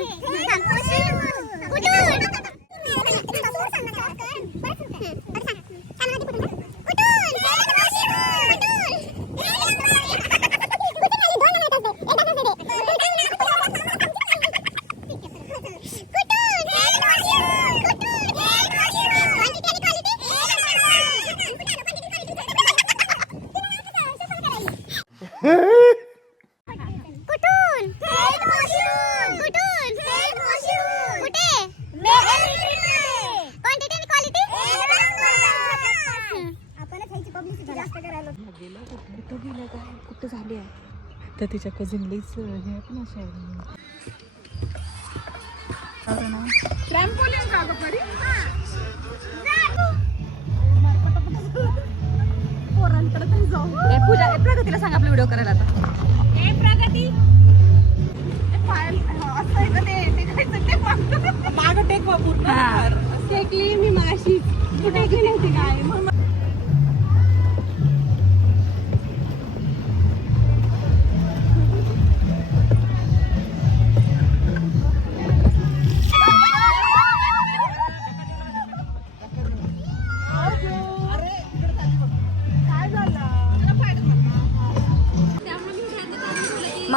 Okay. तर तिच्या कझिनलीच हे पण अशा पूजा प्रगतीला सांग आपला व्हिडिओ करायला आता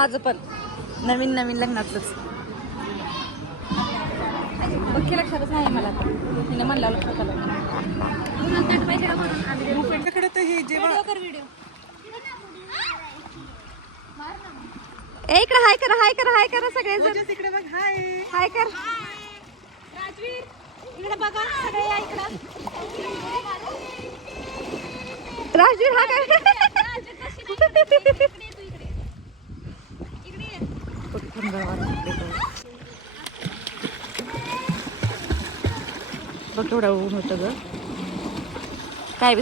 माझं पण. नवीन नवीन लग्नातलंच. बघी लक्षातच नाही मला. तिने म्हणलं लक्षात आलं हे इकडे हाय करा हाय करा हाय करा सगळे जण पूजा तिकडे बघ हाय. हाय कर. इकडे बघा सगळे या इकडं. राजवीर हा काय बघ ऊन होतं ग. काय बी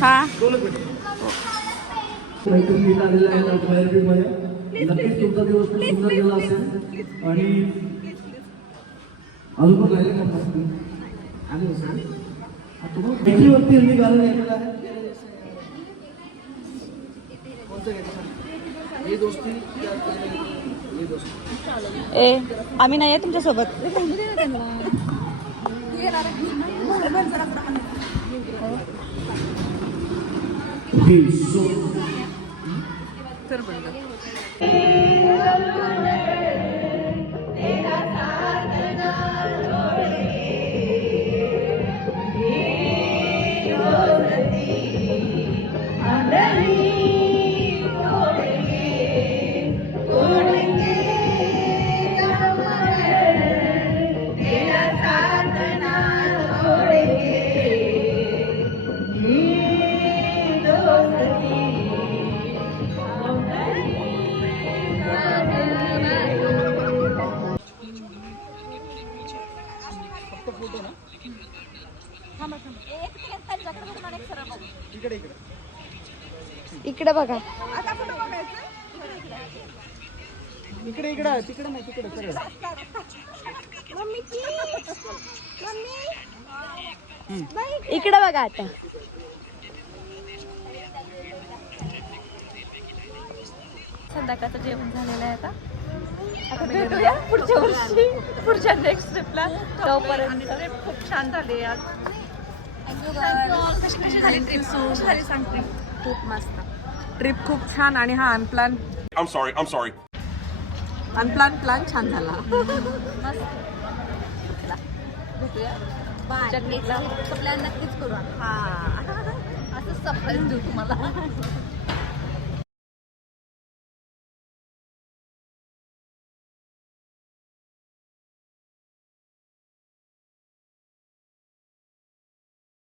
हा. नक्कीच तुमचा दिवस खूप सुंदर गेला असेल. आणि अजून पण राहिले का प्रश्न? आले असेल. हा, आहे. गाणं? ये इकडे बघा. इकडे इकडे. तिकडे नाही तिकडे सरळ इकडे बघा आता. संध्याकाळचं जेवण झालेलं आहे आता. आता भेटूया पुढच्या वर्षी. पुढच्या नेक्स्ट ट्रिपला तोपर्यंत. ट्रिप खूप छान झाली आज कशी कशी झाली ट्रिप कशी झाली सांग ट्रिप खूप मस्त. ट्रिप खूप छान आणि हा unplanned I'm sorry. I'm sorry. Unplanned plan छान झाला. प्लॅन नक्कीच करू. हा. असं सरप्राईज देऊ तुम्हाला.